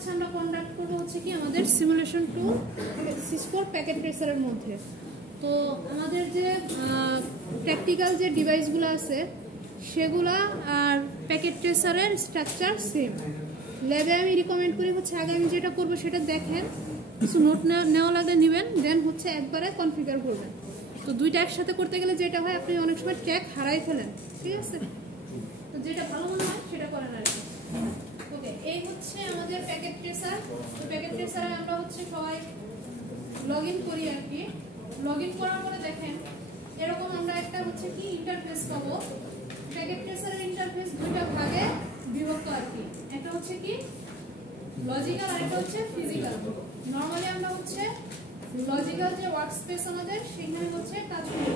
হচ্ছে আমরা কন্ডাক্ট করব হচ্ছে কি আমাদের সিমুলেশন টু সিসকোর প্যাকেট ট্রেসারের মধ্যে। তো আমাদের যে প্র্যাকটিক্যাল যে ডিভাইসগুলো আছে সেগুলা আর প্যাকেট ট্রেসারের স্ট্রাকচার সেম। ল্যাবে আমি রিকমেন্ড করি হচ্ছে আগে আমি যেটা করবো সেটা দেখেন, কিছু নোট নেওয়া লাগলে নেবেন, দেন হচ্ছে একবারে কনফিগার করবেন। তো দুইটা একসাথে করতে গেলে যেটা হয় আপনি অনেক সময় ট্র্যাক হারাই ফেলেন, ঠিক আছে? তো যেটা ভালো মনে হয় সেটা করেন আর কি। ওকে, এই হচ্ছে আমাদের প্যাকেট ট্রেসার। তো প্যাকেট ট্রেসারে আমরা হচ্ছে সবাই লগ ইন করি আর কি। লগ ইন করার পরে দেখেন এরকম আমরা একটা হচ্ছে কি ইন্টারফেস পাবো। প্যাকেট ট্রেসারের ইন্টারফেস দুইটা ভাগে বিভক্ত আর কি, একটা হচ্ছে কি লজিক্যাল আর একটা হচ্ছে ফিজিক্যাল। নরমালি আমরা হচ্ছে লজিক্যাল যে ওয়ার্কস্পেস আমাদের সেখানে হচ্ছে কাজ করি।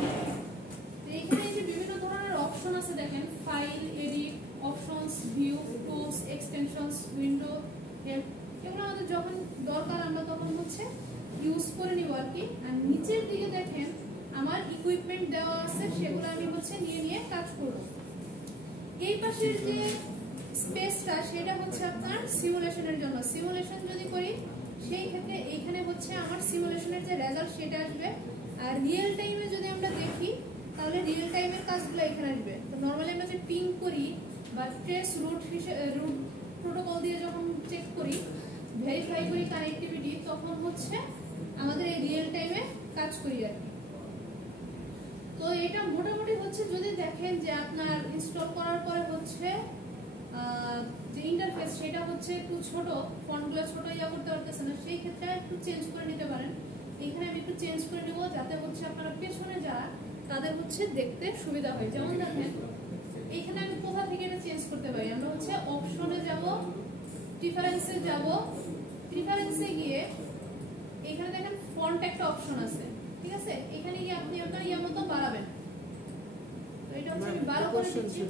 তো এখানে যে বিভিন্ন ধরনের অপশন আছে দেখেন, file, edit, options, view, tools, extensions, window, help, এগুলো আমাদের যখন দরকার আমরা তখন হচ্ছে ইউজ করে নিব আর কি। আর নিচের দিকে দেখেন আমার ইকুইপমেন্ট দেওয়া আছে, সেগুলো আমি হচ্ছে নিয়ে নিয়ে কাজ করব। এই পাশের যে স্পেসটা সেটা হচ্ছে আপনার সিমুলেশনের জন্য। সিমুলেশন যদি করি সেই ক্ষেত্রে এইখানে হচ্ছে আমার সিমুলেশনের যে রেজাল্ট সেটা আসবে। আর রিয়েল টাইমে যদি আমরা দেখি তাহলে রিয়েল টাইমের কাজগুলো এখানে আসবে। তো নরমালি আমরা যে পিং করি বা ট্রেস রুট প্রোটোকল দিয়ে যখন চেক করি, ভেরিফাই করি কানেক্টিভিটি, তখন হচ্ছে আমাদের এই রিয়েল টাইমে কাজ করি আর কি। তো এটা মোটামুটি হচ্ছে যদি দেখেন যে আপনার ইনস্টল করার পরে হচ্ছে যে ইন্টারফেস সেটা হচ্ছে একটু ছোট, ফন্টগুলো ছোট ইয়া করতে পারতেছে না, সেই ক্ষেত্রে একটু চেঞ্জ করে নিতে পারেন। এখানে আমি একটু চেঞ্জ করে নেব যাতে হচ্ছে আপনারা পেছনে যারা তাদের হচ্ছে দেখতে সুবিধা হয়। যেমন দেখেন এইখানে আমি কোথা থেকে এটা চেঞ্জ করতে পারি, আমরা হচ্ছে অপশনে যাব, প্রিফারেন্সে যাব, প্রিফারেন্সে গিয়ে এখানে দেখেন ফন্ট একটা অপশন আছে, ঠিক আছে? এখানে গিয়ে আপনি আপনার ইয়া মতো বাড়াবেন। তো এটা হচ্ছে আমি 12 করে দিচ্ছি।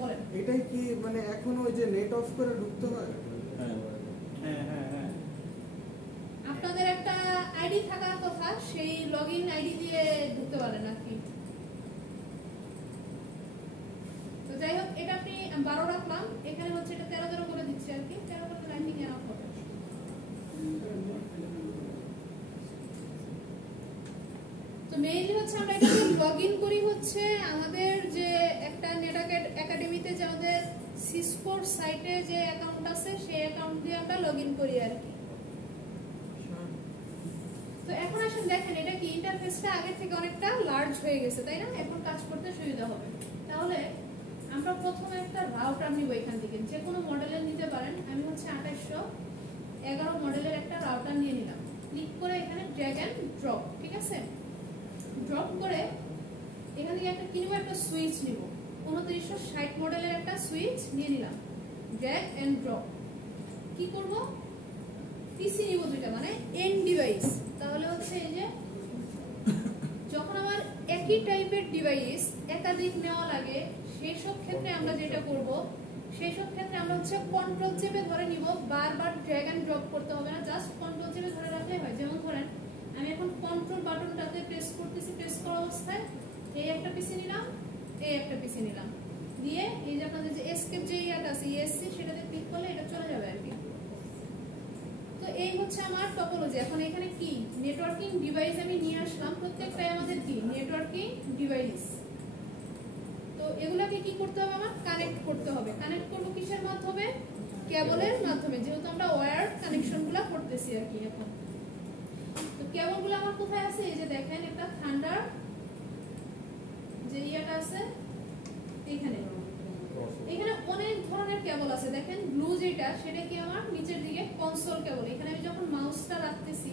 বলেন এটাই কি মানে এখন ওই যে নেট অফ করে ঢুকতে হয়? হ্যাঁ। আপনাদের একটা আইডি থাকার কথা, সেই লগইন আইডি দিয়ে ঢুকতে পারেন আর কি। তো যাই হোক, এটা আপনি 12 রাখলাম, এখানে হচ্ছে এটা 13 করে দিচ্ছি আর কি। 13 করে লাইটিং এর অফ হবে। তো মেইনলি হচ্ছে আমরা এটা লগইন করি হচ্ছে আমাদের যে একটা নেট একাডেমিতে যে আমাদের সিসকোর সাইটে যে অ্যাকাউন্ট আছে সেই অ্যাকাউন্ট দিয়ে আমরা লগইন করি আর কি। তো এখন আসেন দেখেন এটা কি ইন্টারফেসটা আগে থেকে অনেকটা লার্জ হয়ে গেছে, তাই না? এখন কাজ করতে সুবিধা হবে। তাহলে আমরা প্রথমে একটা রাউটার নিব, এখান থেকে যে কোনো মডেলের নিতে পারেন। আমি হচ্ছে 2811 মডেলের একটা রাউটার নিয়ে নিলাম। ক্লিক করে এখানে ড্র্যাগ এন্ড ড্রপ, ঠিক আছে? ড্রপ করে এখান থেকে একটা কিনবো, একটা সুইচ নিব, 2960 মডেলের একটা সুইচ নিয়ে নিলাম। ড্র্যাগ এন্ড ড্রপ কি করব, পিসি নিব দুইটা, মানে এন্ড ডিভাইস। তাহলে হচ্ছে এই যে যখন আমার একই টাইপের ডিভাইস একাধিক নেওয়া লাগে সেই সব ক্ষেত্রে আমরা যেটা করব, সেই সব ক্ষেত্রে আমরা হচ্ছে কন্ট্রোল চেপে ধরে নিব, বারবার ড্র্যাগ এন্ড ড্রপ করতে হবে না, জাস্ট কন্ট্রোল চেপে ধরে রাখলেই হয়। যেমন ধরেন আমি এখন কন্ট্রোল বাটনটাতে প্রেস করতেছি, প্রেস করা অবস্থায় এই একটা পিসি নিলাম, এই একটা পিসি নিলাম, দিয়ে এই যে আপনাদের যে এসকেপ যে ইয়াটা আছে ইএসসি সেটাতে ক্লিক করলে এটা চলে যাবে আর কি। তো এই হচ্ছে আমার টপোলজি। এখন এখানে কি নেটওয়ার্কিং ডিভাইস আমি নিয়ে আসলাম, প্রত্যেকটাই আমাদের কি নেটওয়ার্কিং ডিভাইস। তো এগুলাকে কি করতে হবে, আমার কানেক্ট করতে হবে। কানেক্ট করব কিসের মাধ্যমে, কেবলের মাধ্যমে, যেহেতু আমরা ওয়্যার কানেকশনগুলো করতেছি আর কি। এখন তো কেবলগুলো আমার কোথায় আছে, এই যে দেখেন একটা থান্ডার যে ইয়াটা আছে এখানে, এখানে অনেক ধরনের কেবল আছে। দেখেন ব্লু যেটা সেটা কি আমার নিচের দিকে কনসোল কেবল। এখানে আমি যখন মাউসটা রাখতেছি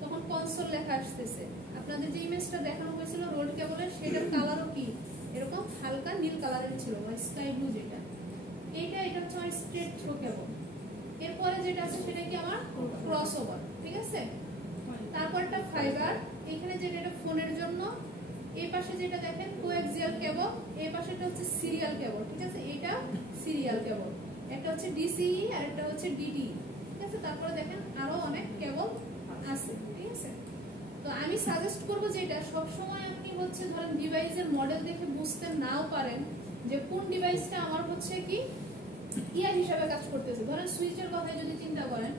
তখন কনসোল লেখা আসতেছে। আপনাদের যে ইমেজটা দেখানো হয়েছিল রোড কেবলের সেটার কালারও কি এরকম হালকা নীল কালারের ছিল, মানে স্কাই ব্লু যেটা। এটা হচ্ছে আমার স্ট্রেট থ্রো কেবল। এরপরে যেটা আছে সেটা কি আমার ক্রস ওভার, ঠিক আছে? তারপর একটা ফাইবার, এখানে যেটা এটা ফোনের জন্য। এই পাশে যেটা দেখেন কোএক্সিয়াল কেবল, এই পাশেটা হচ্ছে সিরিয়াল কেবল, ঠিক আছে? এটা সিরিয়াল কেবল। একটা হচ্ছে ডিসিই আর একটা হচ্ছে ডিডি, ঠিক আছে? তারপরে দেখেন আরো অনেক কেবল আছে, ঠিক আছে? তো আমি সাজেস্ট করব যেটা সব সময় আপনি হচ্ছে ধরেন ডিভাইসের মডেল দেখে বুঝতে নাও পারেন যে কোন ডিভাইসটা আমার হচ্ছে কি ইয়ার হিসাবে কাজ করতেছে। ধরেন রাউটার সুইচের কথা যদি চিন্তা করেন,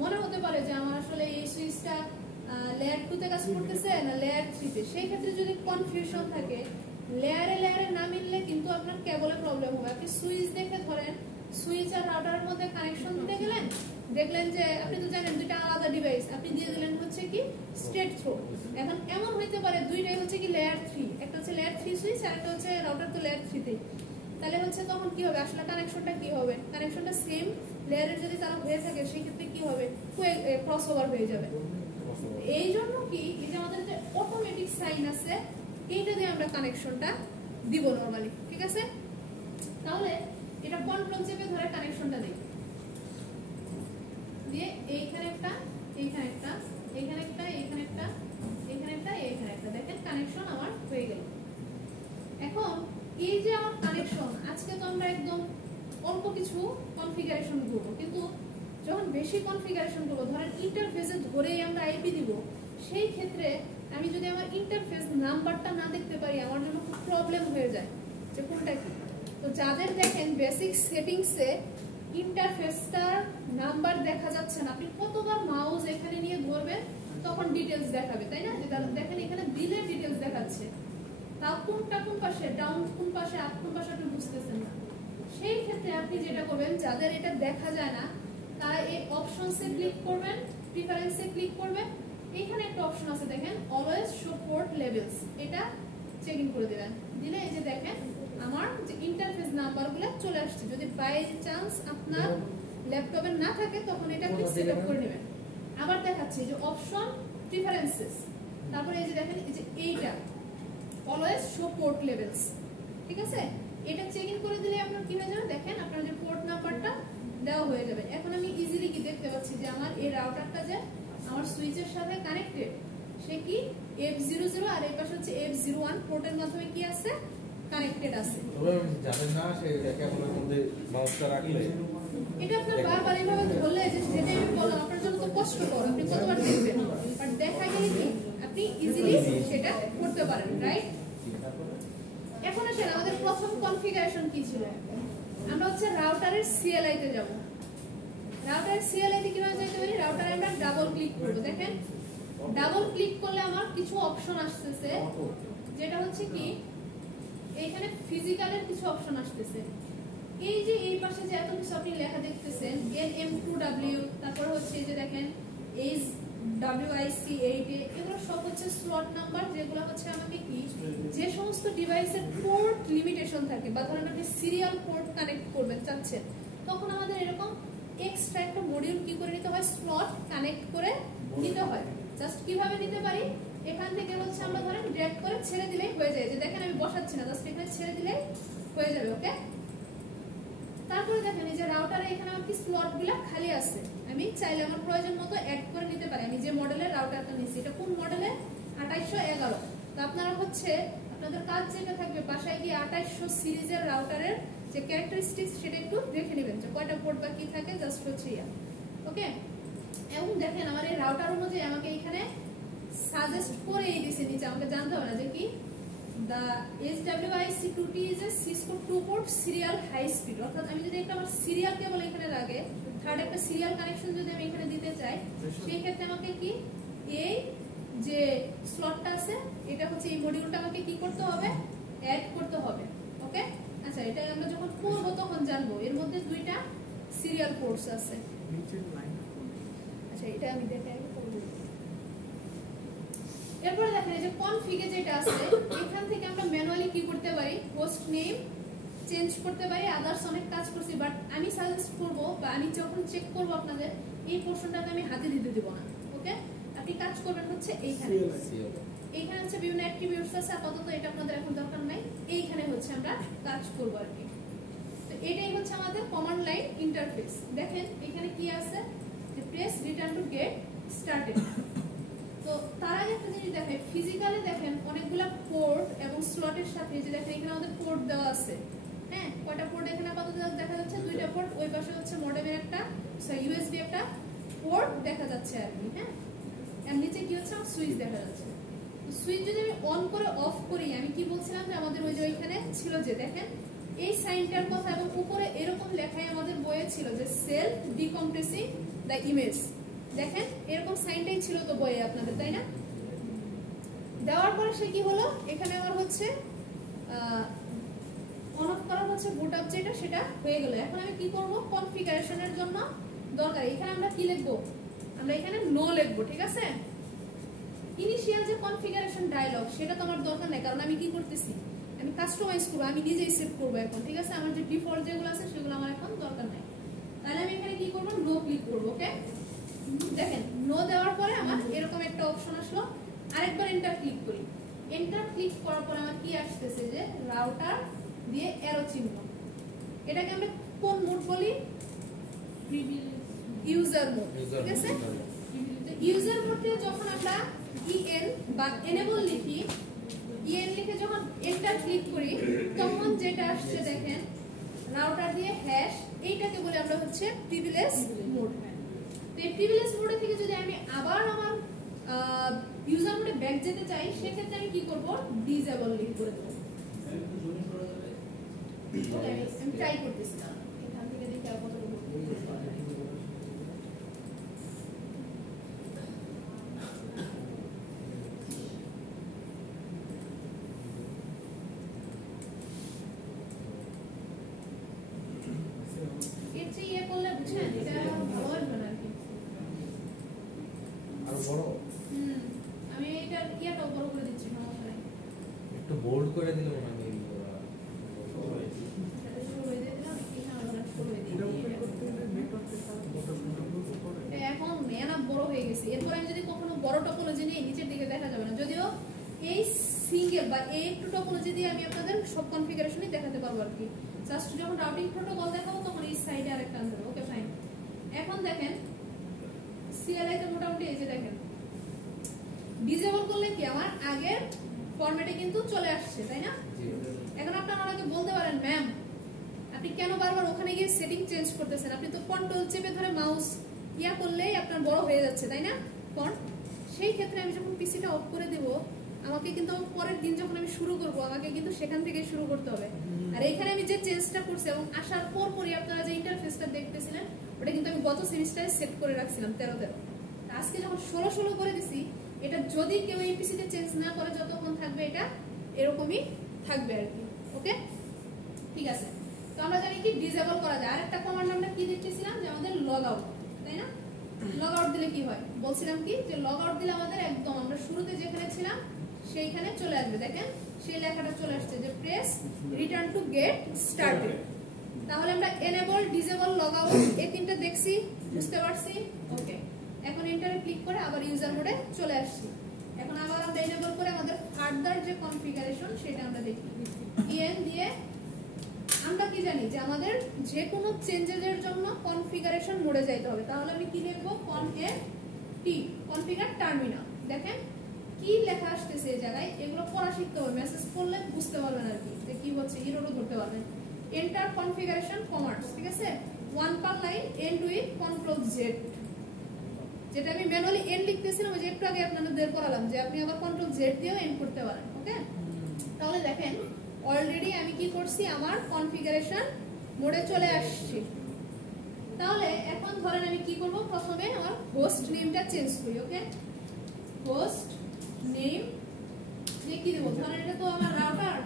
মনে হতে পারে যে আমার আসলে এই সুইচটা লেয়ার 2 তে কাজ করতেছে না লেয়ার 3 তে। সেই ক্ষেত্রে যদি কনফিউশন থাকে, লেয়ারে না মিললে কিন্তু আপনার কেবলে প্রবলেম হবে। আপনি সুইচ দেখে ধরেন সুইচ আর রাউটারের মধ্যে কানেকশন দিতে গেলেন, দেখলেন যে আপনি তো জানেন দুইটা আলাদা ডিভাইস, আপনি দিয়ে দিলেন হচ্ছে কি স্ট্রেট থ্রো। এখন এমন হইতে পারে দুইটাই হচ্ছে কি লেয়ার 3, একটা হচ্ছে লেয়ার 3 সুইচ আর একটা হচ্ছে রাউটার তো লেয়ার 3 তে। তাহলে হচ্ছে তখন কি হবে, আসলে কানেকশনটা কি হবে, কানেকশনটা সেম লেয়ারের যদি তারা হয়ে থাকে সেই ক্ষেত্রে কি হবে, ক্রস ওভার হয়ে যাবে। এই জন্য কি এই যে আমাদের যে অটোমেটিক সাইন আছে এইটা দিয়ে আমরা কানেকশনটা দিব নরমালি, ঠিক আছে। তাহলে এটা কন্ট্রোল চেপে ধরে কানেকশনটা দেই, দিয়ে এইখানে একটা, এইখানে একটা, এইখানে একটা, এইখানে একটা, এইখানে একটা, এইখানে একটা, দেখেন কানেকশন আমার হয়ে গেল। এখন এই যে আমার কানেকশন, আজকে তো আমরা একদম অল্প কিছু কনফিগারেশন করব, কিন্তু যখন বেশি কনফিগারেশন করব, ধরেন ইন্টারফেসে ধরেই আমরা আইপি দিব, সেই ক্ষেত্রে আমি যদি আমার ইন্টারফেস নাম্বারটা না দেখতে পারি আমার জন্য খুব প্রবলেম হয়ে যায় যে কোনটা কি। তো যাদের দেখেন বেসিক সেটিংসে ইন্টারফেসটার নাম্বার দেখা যাচ্ছে না, আপনি কতবার মাউস এখানে নিয়ে ধরবেন তখন ডিটেইলস দেখাবে, তাই না? যেটা দেখেন এখানে দিলে ডিটেইলস দেখাচ্ছে, তাও কোনটা কোন পাশে, ডাউন কোন পাশে, আপ কোন পাশে আপনি বুঝতেছেন না। সেই ক্ষেত্রে আপনি যেটা করবেন, যাদের এটা দেখা যায় না তারা এই অপশনসে ক্লিক করবেন, প্রিফারেন্সে ক্লিক করবেন, এখানে একটা অপশন আছে দেখেন অলওয়েজ শো পোর্ট লেভেলস, এটা চেক ইন করে দিবেন। দিলে এই যে দেখেন আমার যে ইন্টারফেস নাম্বারগুলো চলে আসছে। যদি বাই চান্স আপনার ল্যাপটপে না থাকে তখন এটা আপনি সেট আপ করে নেবেন। আবার দেখাচ্ছি যে অপশন প্রিফারেন্সেস, তারপরে এই যে দেখেন এই যে এইটা অলওয়েজ শো পোর্ট লেভেলস, ঠিক আছে। এটা চেক ইন করে দিলে আপনার কি হয়ে যাবে, দেখেন আপনার যে পোর্ট নাম্বারটা দেওয়া হয়ে যাবে। এখন আমি ইজিলি কি দেখতে পাচ্ছি যে আমার এই রাউটারটা যে আমার সুইচের সাথে কানেক্টেড, সে কি F00 আর এই পাশে হচ্ছে F01 পোর্টের মাধ্যমে কি আছে, কানেক্টেড আছে। তবে জানেন না সেই কেবলের মধ্যে মাউসটা রাখলে এটা আপনার বারবার এইভাবে ধরলে যে যেটা আমি বললাম আপনার জন্য তো কষ্টকর, আপনি কতবার দেখবেন, বাট দেখা গেলে কি আপনি ইজিলি সেটা করতে পারেন, রাইট। এখন আসেন আমাদের প্রথম কনফিগারেশন কি ছিল, আমরা হচ্ছে রাউটারের CLI তে যাব। রাউটারের CLI তে কিভাবে যেতে পারি, রাউটারে আমরা ডাবল ক্লিক করব। দেখেন ডাবল ক্লিক করলে আমার কিছু অপশন আসতেছে, যেটা হচ্ছে কি এইখানে ফিজিক্যালের কিছু অপশন আসতেছে। এই যে এই পাশে যে এত কিছু আপনি লেখা দেখতেছেন LM2W, তারপর হচ্ছে এই যে দেখেন WIC8, এগুলো সব হচ্ছে স্লট নাম্বার, যেগুলো হচ্ছে আমাকে কি যে সমস্ত ডিভাইসের পোর্ট লিমিটেশন থাকে, বা ধরেন আপনি সিরিয়াল পোর্ট কানেক্ট করবেন চাচ্ছেন, তখন আমাদের এরকম এক্সট্রা একটা মডিউল কি করে নিতে হয়, স্লট কানেক্ট করে নিতে হয়। জাস্ট কিভাবে নিতে পারি, এখান থেকে হচ্ছে আমরা ধরেন ড্র্যাগ করে ছেড়ে দিলেই হয়ে যায়। যে দেখেন আমি বসাচ্ছি না, জাস্ট এখানে ছেড়ে দিলেই হয়ে যাবে, ওকে। তারপরে দেখেন এই যে রাউটারে এখানে আমার কি স্লটগুলো খালি আছে, আমি চাইলে আমার প্রয়োজন মতো অ্যাড করে নিতে পারি। আমি যে মডেলের রাউটারটা নিচ্ছি এটা কোন মডেলের, 2811। তো আপনারা হচ্ছে আপনাদের কাজ যেটা থাকবে বাসায় গিয়ে 2800 সিরিজের রাউটারের যে ক্যারেক্টারিস্টিক্স সেটা একটু দেখে নেবেন যে কয়টা পোর্ট বা কি থাকে, জাস্ট হচ্ছে ওকে। এবং দেখেন আমার এই রাউটার অনুযায়ী আমাকে এখানে সাজেস্ট করে দিয়েছে নিচে, আমাকে জানতে হবে না যে কি the SWIC2T is a Cisco 2-port serial high speed। অর্থাৎ আমি যদি একটা আমার সিরিয়াল কেবল এখানে লাগে, থার্ড একটা সিরিয়াল কানেকশন যদি আমি এখানে দিতে চাই, সেই ক্ষেত্রে আমাকে কি এই যে স্লটটা আছে এটা হচ্ছে এই মডিউলটা আমাকে কি করতে হবে, অ্যাড করতে হবে, ওকে। আচ্ছা এটা আমরা যখন করব তখন জানবো এর মধ্যে দুইটা সিরিয়াল পোর্টস আছে। আচ্ছা এটা আমি দেখাই। এরপরে দেখেন এই যে কনফিগে যেটা আছে, এখান থেকে আমরা ম্যানুয়ালি কি করতে পারি, হোস্ট নেম চেঞ্জ করতে পারি, আদার্স অনেক কাজ করছি, বাট আমি সাজেস্ট করব বা আমি যখন চেক করব আপনাদের এই পোরশনটাকে আমি হাতে দিতে দেব না, ওকে। আপনি কাজ করবেন হচ্ছে এইখানে, এইখানে হচ্ছে বিভিন্ন অ্যাট্রিবিউটস আছে, আপাতত এটা আপনাদের এখন দরকার নাই, এইখানে হচ্ছে আমরা কাজ করব আর কি। তো এটাই হচ্ছে আমাদের কমান্ড লাইন ইন্টারফেস। দেখেন এখানে কি আছে, যে press return to get started. তো তার আগে একটা জিনিস দেখেন, ফিজিক্যালি দেখেন অনেকগুলা পোর্ট এবং স্লটের সাথে যে দেখেন এখানে আমাদের পোর্ট দেওয়া আছে, হ্যাঁ কয়টা পোর্ট এখানে আপাতত দেখা যাচ্ছে, দুইটা পোর্ট, ওই পাশে হচ্ছে মডেমের একটা USB একটা পোর্ট দেখা যাচ্ছে আর কি, হ্যাঁ। এর নিচে কি হচ্ছে, আমার সুইচ দেখা যাচ্ছে। সুইচ যদি আমি অন করে অফ করি, আমি কি বলছিলাম যে আমাদের ওই যে ওইখানে ছিল যে দেখেন এই সাইনটার কথা, এবং উপরে এরকম লেখাই আমাদের বইয়ে ছিল যে সেলফ ডিকম্প্রেসিং দ্য ইমেজ। দেখেন এরকম সাইনটাই ছিল তো বইয়ে আপনাদের, তাই না? দেওয়ার পরে সে কি হলো, এখানে আমার হচ্ছে অন অফ করার হচ্ছে বুট আপ যেটা সেটা হয়ে গেল। এখন আমি কি করব, কনফিগারেশনের জন্য দরকার এখানে আমরা কি লিখবো, আমরা এখানে নো লিখবো, ঠিক আছে? ইনিশিয়াল যে কনফিগারেশন ডায়লগ সেটা তো আমার দরকার নাই, কারণ আমি কি করতেছি, আমি কাস্টমাইজ করবো, আমি নিজেই সেট করবো এখন, ঠিক আছে? আমার যে ডিফল্ট যেগুলো আছে সেগুলো আমার এখন দরকার নাই। তাহলে আমি এখানে কি করবো, নো ক্লিক করবো। ওকে, দেখেন নো দেওয়ার পরে আমার এরকম একটা অপশন আসলো। আরেকবার এন্টার ক্লিক করি। এন্টার ক্লিক করার পরে আমার কি আসতেছে, যে রাউটার দিয়ে অ্যারো চিহ্ন। এটাকে আমরা কোন মোড বলি, ইউজার মোড, ঠিক আছে? তো ইউজার মোডে যখন আমরা ইএন বা এনেবল লিখি, ইএন লিখে যখন এন্টার ক্লিক করি তখন যেটা আসছে দেখেন রাউটার দিয়ে হ্যাশ, এইটাকে বলে আমরা হচ্ছে প্রিভিলেজ মোড। তো এই প্রিভিলেজ মোডে থেকে যদি আমি আবার আমার ইউজার মোডে ব্যাক যেতে চাই, সেক্ষেত্রে আমি কি করব, ডিসেবল লিখ করে দেব। আমি ট্রাই করতেছি না, এখান থেকে দেখি আর কতটুকু বোল্ড করে দিলে মনে হয় এখন এনাফ বড় হয়ে গেছে। এরপর আমি যদি কখনো বড় টপোলজি নিয়ে নিচের দিকে দেখা যাবে না, যদিও এই সিঙ্গেল বা এই একটু টপোলজি দিয়ে আমি আপনাদের সব কনফিগারেশনই দেখাতে পারবো আর কি। জাস্ট যখন রাউটিং প্রোটোকল দেখাবো তখন এই সাইডে আরেকটা আনতে হবে। Okay fine. এখন দেখেন সিএলআই তে মোটামুটি এই যে দেখেন ডিসেবল করলে কি আমার আগের ফরম্যাটে কিন্তু চলে আসছে, তাই না? এখন আপনারা আমাকে বলতে পারেন ম্যাম আপনি কেন বারবার ওখানে গিয়ে সেটিং চেঞ্জ করতেছেন, আপনি তো কন্ট্রোল চেপে ধরে মাউস ইয়া করলেই আপনার বড় হয়ে যাচ্ছে, তাই না ফন্ট? সেই ক্ষেত্রে আমি যখন পিসিটা অফ করে দেব, আমাকে কিন্তু পরের দিন যখন আমি শুরু করব আমাকে কিন্তু সেখান থেকে শুরু করতে হবে। আর এইখানে আমি যে চেঞ্জটা করছি এবং আসার পরই আপনারা যে ইন্টারফেসটা দেখতেছিলেন ওটা কিন্তু আমি গত সেমিস্টারে সেট করে রাখছিলাম 13 আজকে যখন 16 করে দিছি, এটা যদি কেউ এই পিসিতে চেঞ্জ না করে যতক্ষণ থাকবে এটা এরকমই থাকবে আর কি। ওকে ঠিক আছে। তো আমরা জানি কি ডিসেবল করা যায়। আরেকটা কমান্ড আমরা কি দেখতেছিলাম, যে আমাদের লগ আউট, তাই না? লগ আউট দিলে কি হয় বলছিলাম কি, যে লগ আউট দিলে আমাদের একদম আমরা শুরুতে যেখানে ছিলাম সেইখানে চলে আসবে। দেখেন সেই লেখাটা চলে আসছে যে press return to get started. তাহলে আমরা এনেবল, ডিসেবল, লগ আউট এই তিনটা দেখছি, বুঝতে পারছি? ওকে, এখন এন্টারে ক্লিক করে আবার ইউজার মোডে চলে আসছি। এখন আবার আমরা এনেবল করে আমাদের ফার্দার যে কনফিগারেশন সেটা আমরা দেখি। ইএন দিয়ে আমরা কি জানি যে আমাদের যে কোনো চেঞ্জেসের জন্য কনফিগারেশন মোডে যাইতে হবে। তাহলে আমি কি লিখব, কনএফটি কনফিগার টার্মিনাল। দেখেন কি লেখা আসতেছে এই জায়গায়, এগুলো পড়া শিখতে হবে, মেসেজ পড়লে বুঝতে পারবেন আর কি যে কি হচ্ছে, এররও ধরতে পারবেন। এন্টার কনফিগারেশন কমান্ডস, ঠিক আছে? 1 per line end with control Z. যেটা আমি ম্যানুয়ালি এন্ড লিখতেছিলাম ওই যে একটু আগে আপনাদের করালাম, যে আপনি আবার কন্ট্রোল জেড দিয়েও এন্ড করতে পারেন। ওকে, তাহলে দেখেন অলরেডি আমি কি করছি, আমার কনফিগারেশন মোডে চলে আসছি। তাহলে এখন ধরেন আমি কি করব, প্রথমে আমার হোস্ট নেমটা চেঞ্জ করি। ওকে, হোস্ট নেম দিয়ে কি দেব, ধরেন এটা তো আমার রাউটার,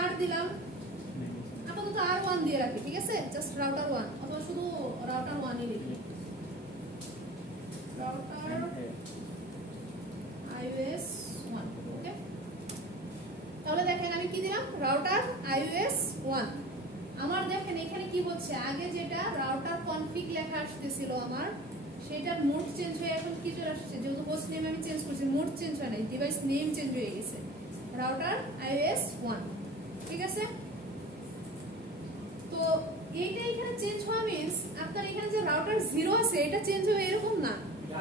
আর দিলাম আপাতত R1 দিয়ে রাখি, ঠিক আছে? জাস্ট রাউটার 1 অথবা শুধু রাউটার 1ই লিখি, রাউটার iOS 1। ওকে, তাহলে দেখেন আমি কি দিলাম, রাউটার iOS 1। আমার দেখেন এখানে কি হচ্ছে, আগে যেটা রাউটার কনফিগ লেখা আসতেছিল আমার, সেটার মোড চেঞ্জ হয়ে এখন কি চলে আসছে, যেহেতু হোস্ট নেম আমি চেঞ্জ করছি, মোড চেঞ্জ হয় নাই, ডিভাইস নেম চেঞ্জ হয়ে গেছে, রাউটার iOS 1। ঠিক আছে? তো এইটা এখানে চেঞ্জ হওয়া মিন্স আপনার এখানে যে রাউটার 0 আছে এটা চেঞ্জ হবে এরকম না,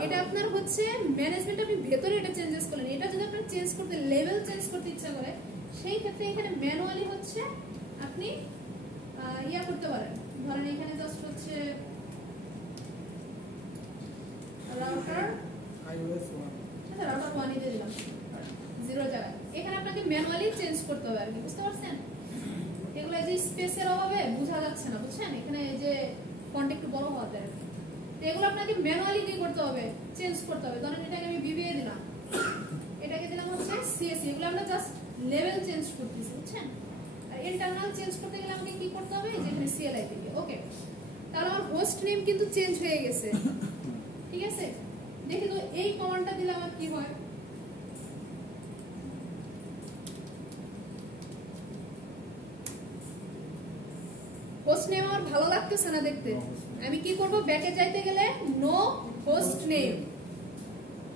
এটা আপনার হচ্ছে ম্যানেজমেন্ট, আপনি ভেতরে এটা চেঞ্জেস করলেন। এটা যদি আপনি চেঞ্জ করতে, লেভেল চেঞ্জ করতে ইচ্ছা করে, সেই ক্ষেত্রে এখানে ম্যানুয়ালি হচ্ছে আপনি ইয়া করতে পারেন। ধরেন এখানে জাস্ট হচ্ছে রাউটার iOS 1, আচ্ছা রাউটার 1 দিয়ে দিলাম 0 জায়গায়। এখানে আপনাকে ম্যানুয়ালি চেঞ্জ করতে হবে আর কি, বুঝতে পারছেন? এগুলো এই যে স্পেসের অভাবে বোঝা যাচ্ছে না, বুঝছেন? এখানে এই যে ফন্ট একটু বড় হওয়াতে আর কি। তো এগুলো আপনাকে ম্যানুয়ালি কি করতে হবে, চেঞ্জ করতে হবে। ধরেন এটাকে আমি বিবিএ দিলাম, এটাকে দিলাম হচ্ছে সিএসসি। এগুলো আমরা জাস্ট লেভেল চেঞ্জ করতেছি, বুঝছেন? আর ইন্টারনাল চেঞ্জ করতে গেলে আমাকে কি করতে হবে, যেখানে সিএলআই থেকে। ওকে, তাহলে আমার হোস্ট নেম কিন্তু চেঞ্জ হয়ে গেছে, ঠিক আছে? দেখি তো এই কমান্ডটা দিলে আমার কি হয়। হোস্ট নেম আমার ভালো লাগতেছে না দেখতে। আমি কি করব, ব্যাকে যাইতে গেলে নো হোস্ট নেম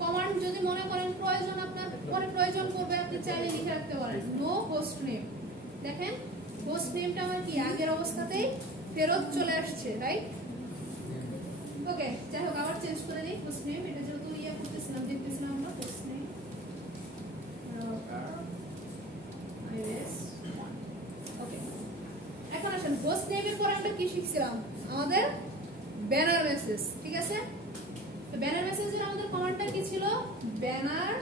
কমান্ড যদি মনে করেন প্রয়োজন, আপনার পরে প্রয়োজন করবে, আপনি চাইলে লিখে রাখতে পারেন নো হোস্ট নেম। দেখেন হোস্ট নেমটা আমার কি আগের অবস্থাতেই ফেরত চলে আসছে, রাইট? ওকে, যাই হোক আবার চেঞ্জ করে দিই হোস্ট নেম। এটা যেহেতু ইয়া করতেছিলাম, দেখতেছিলাম আমরা হোস্ট নেম ওকে। এখন আসেন হোস্ট নেমের পরে আমরা কি শিখছিলাম, আমাদের ব্যানার মেসেজ, ঠিক আছে? তো ব্যানার মেসেজের আমাদের কমান্ডটা কি ছিল, ব্যানার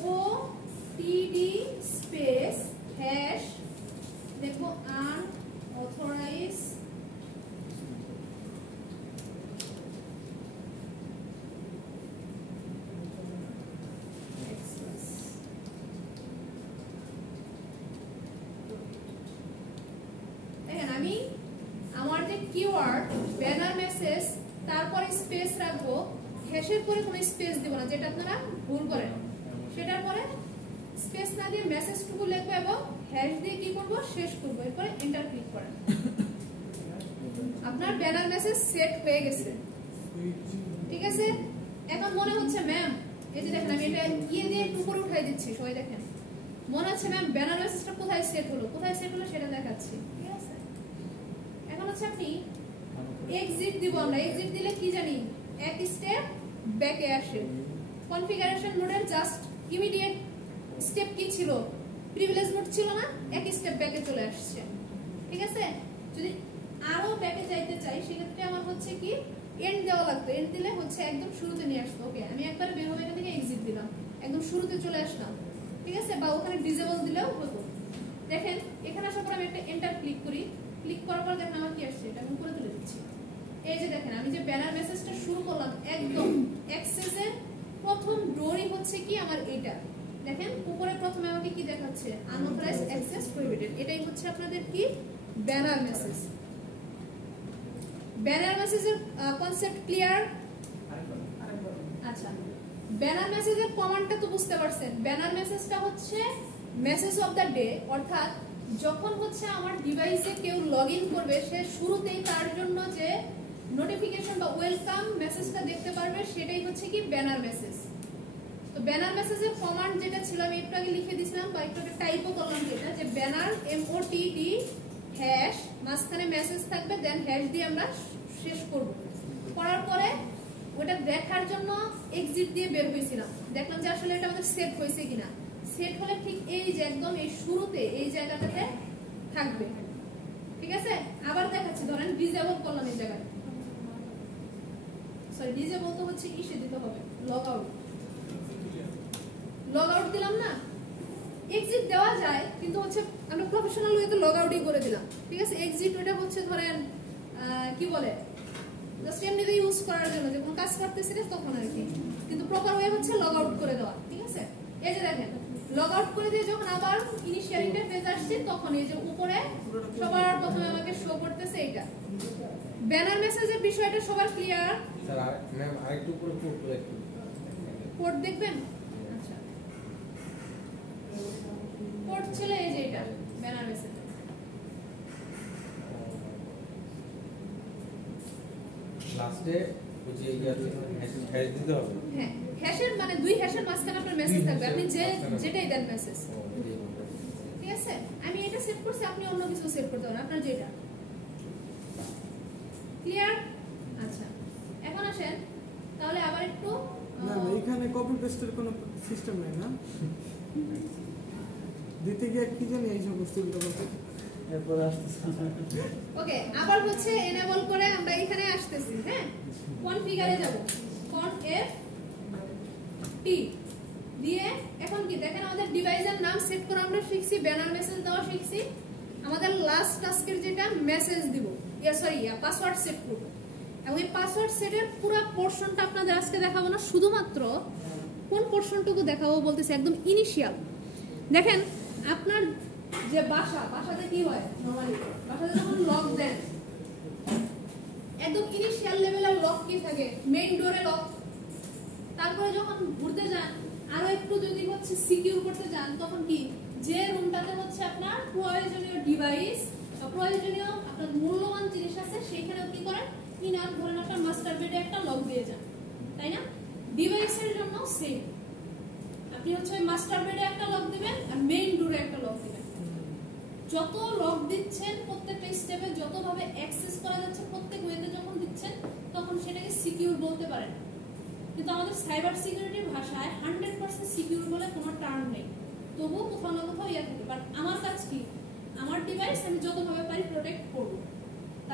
MOTD স্পেস হ্যাশ দেখো আনঅথরাইজ আমি আমার যে কিওয়ার্ড ব্যানার মেসেজ তারপরে স্পেস রাখবো, হ্যাশের পরে কোনো স্পেস দেব না, যেটা আপনারা ভুল করেন। সেটার পরে স্পেস না দিয়ে মেসেজটুকু লিখবো এবং হ্যাশ দিয়ে কি করব, শেষ করব। এরপরে এন্টার ক্লিক করেন, আপনার ব্যানার মেসেজ সেট হয়ে গেছে, ঠিক আছে? এখন মনে হচ্ছে ম্যাম, এই যে দেখেন আমি এটা ইয়ে দিয়ে একটু উপরে উঠাই দিচ্ছি, সবাই দেখেন। মনে হচ্ছে ম্যাম ব্যানার মেসেজটা কোথায় সেট হলো, কোথায় সেট হলো সেটা দেখাচ্ছি, ঠিক আছে? এখন হচ্ছে আপনি এক্সিট দিব, আমরা এক্সিট দিলে কি জানি এক স্টেপ ব্যাকে আসে। কনফিগারেশন মোডের জাস্ট ইমিডিয়েট স্টেপ কি ছিল, প্রিভিলেজ মোড ছিল না, এক স্টেপ ব্যাকে চলে আসছে, ঠিক আছে? যদি আরো ব্যাকে যাইতে চাই সেক্ষেত্রে আমার হচ্ছে কি এন্ড দেওয়া লাগতো, এন্ড দিলে হচ্ছে একদম শুরুতে নিয়ে আসতো। ওকে, আমি একবার বের হয়ে এখান থেকে এক্সিট দিলাম, একদম শুরুতে চলে আসলাম, ঠিক আছে? বা ওখানে ডিসেবল দিলেও হতো। দেখেন এখানে আসার পর আমি একটা এন্টার ক্লিক করি, ক্লিক করার পর দেখেন আমার কি আসছে, এটা আমি উপরে তুলে দিচ্ছি। এই যে দেখেন আমি যে ব্যানার মেসেজটা শুরু করলাম, একদম অ্যাক্সেসের প্রথম ডোরই হচ্ছে কি আমার এটা। দেখেন উপরে প্রথমে আমাকে কি দেখাচ্ছে, আনঅথরাইজড অ্যাক্সেস প্রহিবিটেড। এটাই হচ্ছে আপনাদের কি ব্যানার মেসেজ। ব্যানার মেসেজের কনসেপ্ট ক্লিয়ার? আচ্ছা, ব্যানার মেসেজের কমান্ডটা তো বুঝতে পারছেন। ব্যানার মেসেজটা হচ্ছে মেসেজ অফ দ্য ডে, অর্থাৎ যখন হচ্ছে আমার ডিভাইসে কেউ লগইন করবে সে শুরুতেই তার জন্য যে নোটিফিকেশন বা ওয়েলকাম মেসেজটা দেখতে পারবে সেটাই হচ্ছে কি ব্যানার মেসেজ। তো ব্যানার মেসেজের কমান্ড যেটা ছিল আমি একটু আগে লিখে দিয়েছিলাম বা একটু টাইপও করলাম, যেটা যে ব্যানার MOTD হ্যাশ মাঝখানে মেসেজ থাকবে, দেন হ্যাশ দিয়ে আমরা শেষ করব। করার পরে ওটা দেখার জন্য এক্সিট দিয়ে বের হয়েছিলাম, দেখলাম যে আসলে এটা আমাদের সেট হয়েছে কিনা। সেট হলে ঠিক এই যে একদম এই শুরুতে এই জায়গাটাতে থাকবে, ঠিক আছে? আবার দেখাচ্ছি, ধরেন ডিসেবল করলাম এই জায়গায়, সরি ডিসেবল তো হচ্ছে ইসে দিতে হবে, লগ আউট। লগ আউট দিলাম না, এক্সিট দেওয়া যায় কিন্তু হচ্ছে আমরা প্রফেশনাল ওয়েতে লগ আউটই করে দিলাম, ঠিক আছে? এক্সিট ওটা হচ্ছে ধরেন কি বলে জাস্ট এমনিতে ইউজ করার জন্য, যখন কাজ করতেছি না তখন আর কি, কিন্তু প্রপার ওয়ে হচ্ছে লগ আউট করে দেওয়া, ঠিক আছে? এই যে দেখেন লগ আউট করে দিয়ে যখন আবার ইনিশিয়াল ইন্টারফেস আসছে তখন এই যে উপরে সবার প্রথমে আমাকে শো করতেছে এটা। ব্যানার মেসেজের বিষয়টা সবার ক্লিয়ার? স্যার ম্যাম আরেকটু উপরে পোর্ট একটু পোর্ট দেখবেন। আচ্ছা, পোর্ট ছিল এই যে এটা ব্যানার মেসেজ। লাস্টে ওই যে হ্যাশ দিতে হবে। হ্যাঁ, হ্যাশের মানে দুই হ্যাশের মাঝখানে আপনার মেসেজ থাকবে, আপনি যে যেটাই দেন মেসেজ, ঠিক আছে? আমি এটা সেট করছি, আপনি অন্য কিছু সেট করতে পারেন আপনার যেটা ক্লিয়ার। আচ্ছা, এখন আসেন তাহলে আবার একটু না এখানে কপি পেস্টের কোনো সিস্টেম নেই না, দিতে গিয়ে কি জানি এই সমস্তগুলো বলতে এরপর আসতেছে। ওকে, আবার হচ্ছে এনেবল করে আমরা এখানে আসতেছি। হ্যাঁ, কনফিগারে যাব, কন F T দিয়ে এখন কি দেখেন আমাদের ডিভাইসের নাম সেট করা আমরা শিখছি, ব্যানার মেসেজ দেওয়া শিখছি, আমাদের লাস্ট টাস্কের যেটা মেসেজ দিব পাসওয়ার্ড সেট করব। এবং এই পাসওয়ার্ড সেটের পুরো পোরশনটা আপনাদের আজকে দেখাবো না, শুধুমাত্র কোন পোরশনটুকু দেখাবো বলতেছি একদম ইনিশিয়াল। দেখেন আপনার যে বাসাতে কি হয় নরমালি, বাসাতে যখন লক দেন একদম ইনিশিয়াল লেভেলের লক কি থাকে, মেইন ডোরে লক। তারপরে যখন ঘুরতে যান আরো একটু যদি হচ্ছে সিকিউর করতে যান, তখন কি যে রুমটাতে হচ্ছে আপনার প্রয়োজনীয় ডিভাইস বা প্রয়োজনীয় আপনার মূল্যবান জিনিস আছে সেইখানেও কি করেন, ইনার ধরেন আপনার মাস্টার বেডে একটা লক দিয়ে যান, তাই না? ডিভাইসের জন্য সেম, আপনি হচ্ছে মাস্টার বেডে একটা লক দিবেন আর মেইন ডোরে একটা লক দিবেন। যত লক দিচ্ছেন প্রত্যেকটা স্টেপে যতভাবে অ্যাক্সেস করা যাচ্ছে প্রত্যেক ওয়েতে যখন দিচ্ছেন তখন সেটাকে সিকিউর বলতে পারেন। কিন্তু আমাদের সাইবার সিকিউরিটির ভাষায় 100% সিকিউর বলে কোনো টার্ম নেই, তবুও কোথাও না কোথাও ইয়া থাকে। বাট আমার কাজ কি, আমার ডিভাইস আমি যতভাবে পারি প্রোটেক্ট করবো।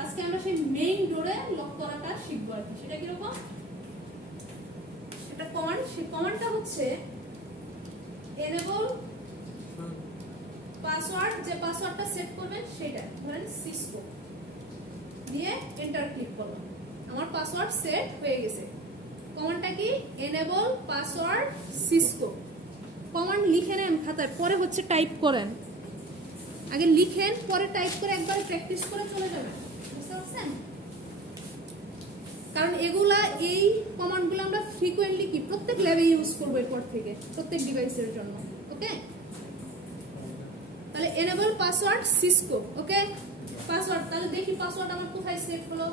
আজকে আমরা সেই মেইন ডোরে লক করাটা শিখবো আর কি। সেটা কিরকম, একটা কমান্ড, সেই কমান্ডটা হচ্ছে এনেবল পাসওয়ার্ড। যে পাসওয়ার্ডটা সেট করবেন সেটা ধরেন সিসকো দিয়ে এন্টার ক্লিক করলাম, আমার পাসওয়ার্ড সেট হয়ে গেছে। কমান্ডটা কি, এনেবল পাসওয়ার্ড সিসকো। কমান্ড লিখে নেন খাতায়, পরে হচ্ছে টাইপ করেন। আগে লিখেন, পরে টাইপ করে একবারে প্র্যাকটিস করে চলে যাবেন, বুঝতে পারছেন? কারণ এগুলা এই কমান্ডগুলো আমরা ফ্রিকোয়েন্টলি কি প্রত্যেক ল্যাবে ইউজ করবো এরপর থেকে প্রত্যেক ডিভাইসের জন্য। ওকে, তাহলে এনেবল পাসওয়ার্ড সিসকো। ওকে, পাসওয়ার্ড, তাহলে দেখি পাসওয়ার্ড আমার কোথায় সেট হলো।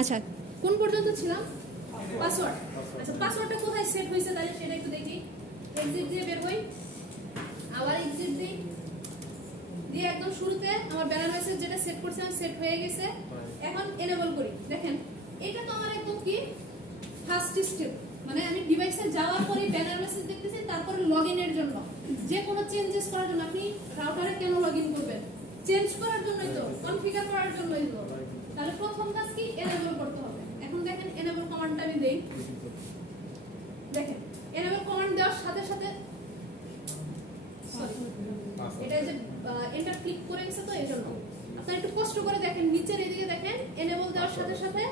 আচ্ছা, কোন পর্যন্ত ছিলাম? পাসওয়ার্ড। আচ্ছা, পাসওয়ার্ডটা কোথায় সেট হয়েছে তাহলে সেটা একটু দেখি। এক্সিট দিয়ে বের হই, আবার এক্সিট দিই, দিয়ে একদম শুরুতে আমার ব্যানার মেসেজ যেটা সেট করছিলাম সেট হয়ে গেছে। এখন এনেবল করি, দেখেন এটা তো আমার একদম কি ফার্স্ট স্টেপ, মানে আমি ডিভাইসে যাওয়ার পরে ব্যানার মেসেজ দেখতেছি, তারপরে লগইনের জন্য যে কোনো চেঞ্জেস করার জন্য। আপনি রাউটারে কেন লগইন করবেন? চেঞ্জ করার জন্যই তো, কনফিগার করার জন্যই তো। তাহলে প্রথম কাজ কি, এনেবল করতে হবে। এখন দেখেন এনেবল কমান্ডটা আমি দেই, দেখেন এনেবল কমান্ড দেওয়ার সাথে সাথে এটা যে এন্টার ক্লিক করে গেছে তো এইজন্য। আপনারা একটু কষ্ট করে দেখেন, নিচের এদিকে দেখেন এনেবল দেওয়ার সাথে সাথে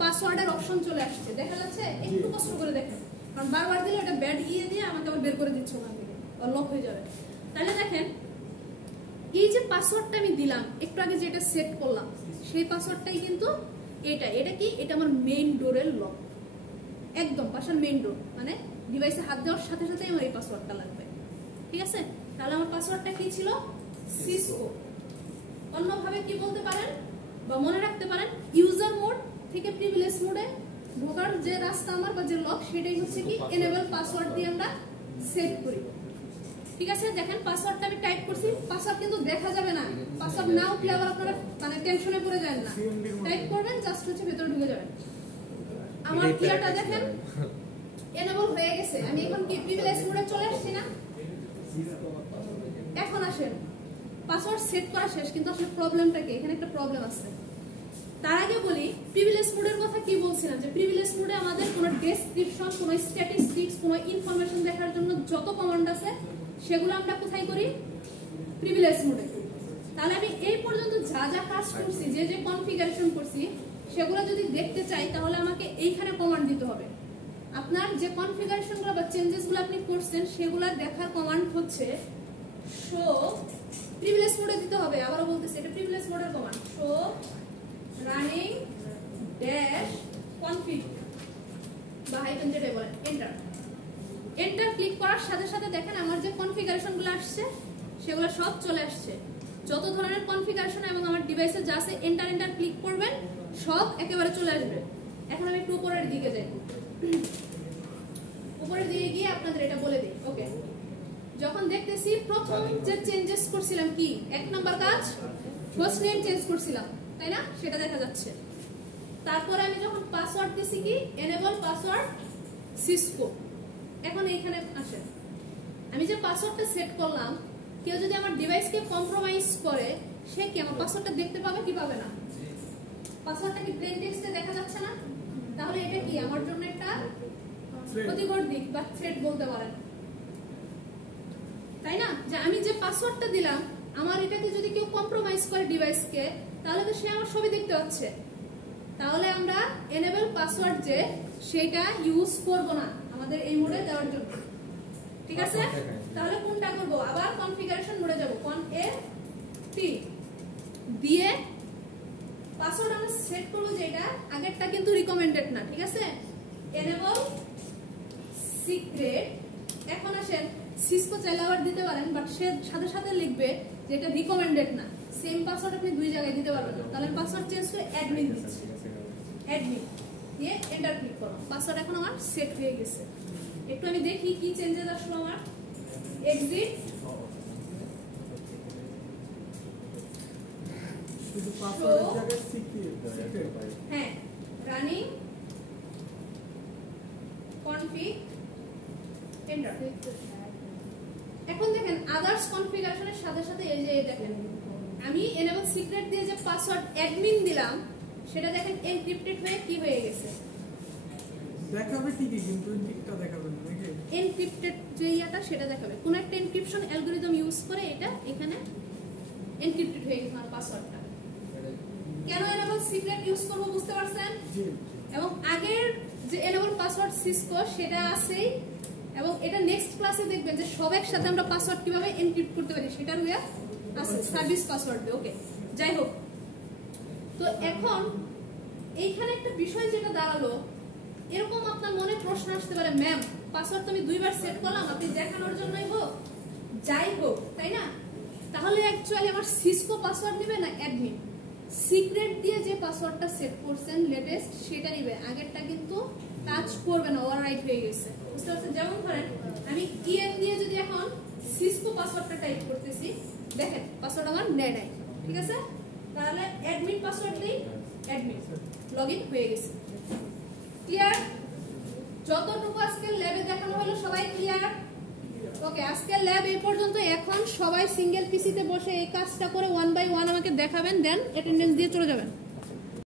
পাসওয়ার্ডের অপশন চলে আসছে, দেখা যাচ্ছে? একটু কষ্ট করে দেখেন, কারণ বারবার দিলে এটা ব্যাড ইয়ে দিয়ে আমাকে আবার বের করে দিচ্ছে ওখান থেকে, লক হয়ে যাবে। তাহলে দেখেন এই যে পাসওয়ার্ডটা আমি দিলাম একটু আগে যেটা সেট করলাম, সেই পাসওয়ার্ডটাই কিন্তু এটা কি, এটা আমার মেইন ডোরের লক, একদম বাসার মেইন ডোর, মানে ডিভাইসে হাত দেওয়ার সাথে সাথে আমার এই পাসওয়ার্ডটা লাগবে। ঠিক আছে, তাহলে আমার পাসওয়ার্ডটা কি ছিল, সিসকো। অন্যভাবে কি বলতে পারেন বা মনে রাখতে পারেন, ইউজার মোড থেকে প্রিভিলেজ মোডে ঢোকার যে রাস্তা আমার বা যে লক, সেটাই হচ্ছে কি এনেবল পাসওয়ার্ড দিয়ে আমরা সেট করি। ঠিক আছে, দেখেন পাসওয়ার্ডটা আমি টাইপ করছি, পাসওয়ার্ড কিন্তু দেখা যাবে না। পাসওয়ার্ড নাও কি আবার আপনারা মানে টেনশনে পড়ে যান না, টাইপ করবেন জাস্ট হচ্ছে ভেতরে ঢুকে যাবেন। আমার ইয়াটা দেখেন এনেবল হয়ে গেছে, আমি এখন কি প্রিভিলেজ মোডে চলে আসছি না? এখন আসেন পাসওয়ার্ড সেট করা শেষ, কিন্তু আসলে প্রবলেমটা কি, এখানে একটা প্রবলেম আছে। তার আগে বলি প্রিভিলেজ মোডের কথা কি বলছিলাম, যে প্রিভিলেজ মোডে আমাদের কোনো ডেসক্রিপশন, কোনো স্ট্যাটিস্টিক্স, কোনো ইনফরমেশন দেখার জন্য যত কমান্ড আছে সেগুলো আমরা কোথায় করি, প্রিভিলেজ মোডে করি। তাহলে আমি এই পর্যন্ত যা যা কাজ করছি, যে যে কনফিগারেশন করছি, সেগুলো যদি দেখতে চাই তাহলে আমাকে এইখানে কমান্ড দিতে হবে। আপনার যে কনফিগারেশনগুলো বা চেঞ্জেসগুলো আপনি করছেন সেগুলো দেখার কমান্ড হচ্ছে শো, প্রিভিলেজ মোডে দিতে হবে। আবারও বলতেছি, এটা প্রিভিলেজ মোডের command, show running dash config বা হাইফেন যেটা বলেন, এন্টার। এন্টার ক্লিক করার সাথে সাথে দেখেন আমার যে কনফিগারেশনগুলো আসছে সেগুলো সব চলে আসছে। যত ধরনের কনফিগারেশন এবং আমার ডিভাইসে যা আছে এন্টার ক্লিক করবেন সব একেবারে চলে আসবে। এখন আমি একটু উপরের দিকে যাই, উপরের দিকে গিয়ে আপনাদের এটা বলে দিই। ওকে, যখন দেখতেছি প্রথম যে চেঞ্জেস করছিলাম কি, 1 নাম্বার কাজ হোস্ট নেম চেঞ্জ করছিলাম, তাই না? সেটা দেখা যাচ্ছে। তারপরে আমি যখন পাসওয়ার্ড দিছি কি, এনেবল পাসওয়ার্ড সিসকো। এখন এইখানে আসে, আমি যে পাসওয়ার্ডটা সেট করলাম, কেউ যদি আমার ডিভাইসকে কম্প্রোমাইজ করে, সে কি আমার পাসওয়ার্ডটা দেখতে পাবে কি পাবে না? পাসওয়ার্ডটা কি প্লেন টেক্সটে দেখা যাচ্ছে না? তাহলে এটা কি আমার জন্য একটা ক্ষতিকর দিক বা থ্রেট বলতে পারেন, তাই না? যে আমি যে পাসওয়ার্ডটা দিলাম, আমার এটাকে যদি কেউ কম্প্রোমাইজ করে ডিভাইসকে, তাহলে তো সে আমার ছবি দেখতে পাচ্ছে। তাহলে আমরা এনেবল পাসওয়ার্ড যে সেটা ইউজ করব না আমাদের এই মোডে দেওয়ার জন্য, ঠিক আছে? তাহলে কোনটা করব? আবার কনফিগারেশন মোডে যাব, কন এ টি দিয়ে পাসওয়ার্ড আমরা সেট করব যেটা আগেরটা কিন্তু রিকমেন্ডেড না, ঠিক আছে? Enable secret. এখন আসেন সিসকো চাইলে আবার দিতে পারেন, বাট সে সাথে সাথে লিখবে যে এটা রিকমেন্ডেড না। সেম পাসওয়ার্ড আপনি দুই জায়গায় দিতে পারবেন না। তাহলে পাসওয়ার্ড চেঞ্জ করে অ্যাডমিন দিচ্ছি, অ্যাডমিন দিয়ে এন্টার ক্লিক করো। পাসওয়ার্ড এখন আমার সেট হয়ে গেছে। একটু আমি দেখি কি চেঞ্জেস আসলো আমার। এক্সিট, শুধু পাসওয়ার্ডের জায়গায় সিক্রেট, হ্যাঁ, রানিং কনফিগ এন্টার। এখন দেখেন আদার্স কনফিগারেশনের সাথে সাথে এই যে দেখেন আমি এনেবল সিক্রেট দিয়ে যে পাসওয়ার্ড অ্যাডমিন দিলাম সেটা দেখেন এনক্রিপ্টেড হয়ে কি হয়ে গেছে। দেখাবে ঠিকই কিন্তু এনক্রিপ্টটা দেখাবে না নাকি? এনক্রিপ্টেড যে ইয়াটা সেটা দেখাবে। কোন একটা এনক্রিপশন অ্যালগরিদম ইউজ করে এটা এখানে এনক্রিপ্টেড হয়ে গেছে আমার পাসওয়ার্ডটা। কেন এনেবল সিক্রেট ইউজ করব বুঝতে পারছেন? জি। এবং আগের যে এনেবল পাসওয়ার্ড সিসকো সেটা আছেই, এবং এটা নেক্সট ক্লাসে দেখবেন যে সব একসাথে আমরা পাসওয়ার্ড কিভাবে এনক্রিপ্ট করতে পারি সেটার ওয়ে আছে, সার্ভিস পাসওয়ার্ড দিয়ে। ওকে, যাই হোক, তো এখন এইখানে একটা বিষয় যেটা দাঁড়ালো, এরকম আপনার মনে প্রশ্ন আসতে পারে, ম্যাম পাসওয়ার্ড তো আমি দুইবার সেট করলাম, আপনি দেখানোর জন্যই হোক যাই হোক, তাই না? তাহলে অ্যাকচুয়ালি আমার সিসকো পাসওয়ার্ড নেবে না অ্যাডমিন? সিক্রেট দিয়ে যে পাসওয়ার্ডটা সেট করছেন লেটেস্ট সেটা নিবে, আগেরটা কিন্তু টাচ করবে না, ওভাররাইট হয়ে গেছে, বুঝতে পারছেন? যেমন ধরেন আমি ইএন দিয়ে যদি এখন সিসকো পাসওয়ার্ডটা টাইপ করতেছি, দেখেন পাসওয়ার্ড আমার নেয় নাই, ঠিক আছে? তাহলে অ্যাডমিন পাসওয়ার্ড দেই, অ্যাডমিন লগইন হয়ে গেছে। ক্লিয়ার? যতটুকু আজকে ল্যাবে দেখানো হলো সবাই ক্লিয়ার? ওকে, আজকের ল্যাব এই পর্যন্ত। এখন সবাই সিঙ্গেল পিসিতে বসে এই কাজটা করে 1 বাই 1 আমাকে দেখাবেন, দেন অ্যাটেন্ডেন্স দিয়ে চলে যাবেন।